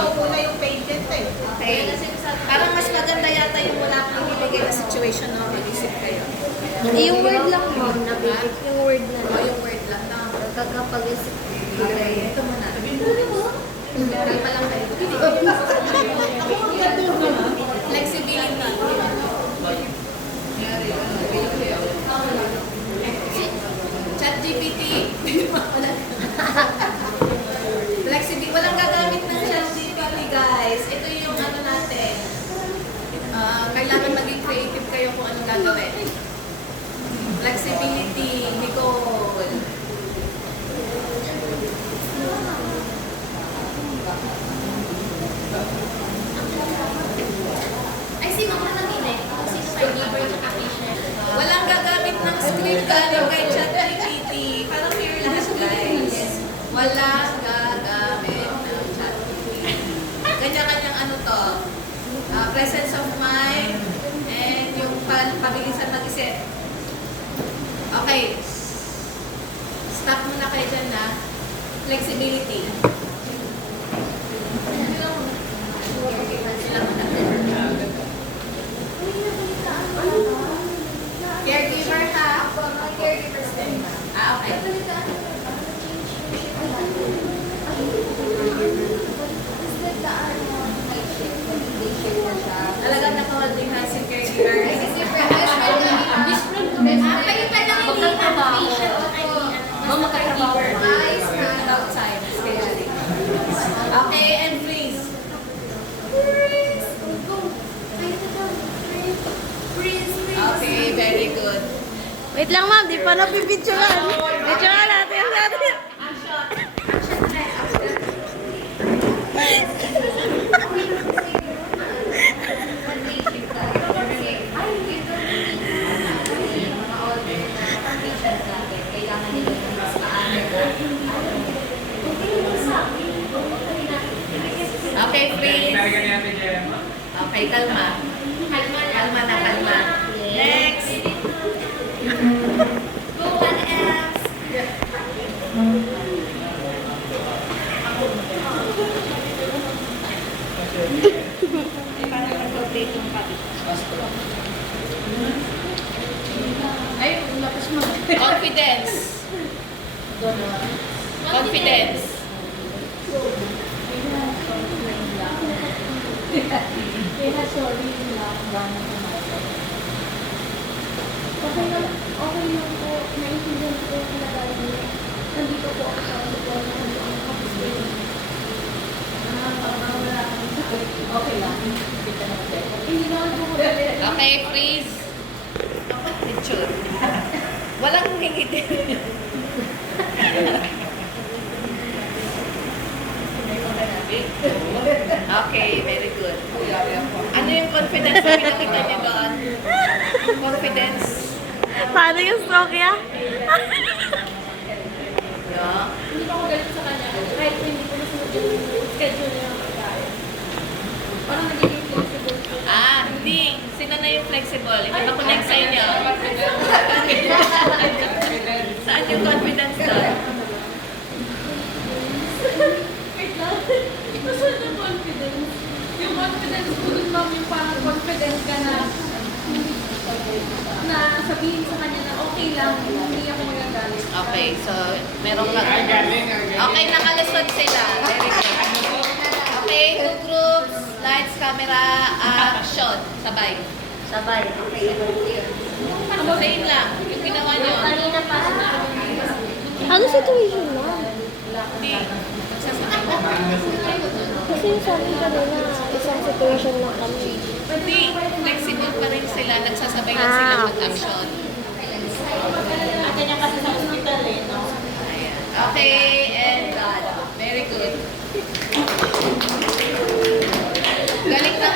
mauuna yung patient eh. Okay. Parang mas maganda yata yung wala akong ibibigay na situation na mag-isip kayo. Yung word lang mo, nabigit yung word na O yung word lang na. Kakapag-isip. Okay, ito muna. Kalma lang kayo. Flexibility. ChatGPT. Flexibility. Walang gagamit ng ChatGPT, guys. Ito yung ano natin. Kailangan maging creative kayo kung anong gagawin. Flexibility, Nicole. Ay, sino ka namin eh? Sino kayo neighbor sa patient? Walang gagamit ng script galing kay ChatGPT. Parang fair lahat, guys. Walang gagamit ng ChatGPT. Kanya-kanyang ano to. Presence of mind and yung pabilisan mag-isip. Okay. Stop muna kayo dyan na. Flexibility. Sila muna. Caregiver ha? Caregiver din. Okay. Talagang naka-holding hands si caregiver. Kayo pa lang hindi patient o Makatrabaho. Outside. Scheduling. Okay, and freeze. Okay, very good. Wait lang ma'am, di pa napipicturean. Picturean natin. Okay, freeze. Okay, kalma. Kalma na, kalma. Next. Go, what else? Ay, lapis mo. Confidence. Confidence. Okay lang po. Naiintindihan ko yung pinagaling niya. Nandito po ako sa support na hindi ako kapag-stay. Okay lang. Hindi naman po ko Okay, freeze. Picture. Walang hingit. Okay, very good. Ano yung confidence na pinakita niyo doon? Confidence. Paano yung stroke ya? No? Hindi pa ako galit sa kanya. Kahit hindi ko nasunod yung schedule niya ng pagkain. Parang nagiging flexible po. Hindi. Sino na yung flexible? Ipa-connect sa inyo. Saan yung confidence doon? Wait lang. Nasaan yung confidence? Yung confidence ko dun, ma'am, yung parang confidence ka na sabihin sa kanya na okay lang, hindi ako magagalit. Okay, so meron ka. Okay, nakalusot sila. Very good. Okay, two groups, lights, camera, action. Sabay. Sabay. Okay, clear. Same lang. Yung ginawa nyo. Kanina pa. Ano situation na? Hindi. Sasabihin ko. Kasi yung sabi ka na isang situation na kami. Hindi. Flexible pa rin sila. Nagsasabay lang sila mag-action. Kanya kasi sa hospital eh, no? Ayan. Okay, and God. Very good. Galing na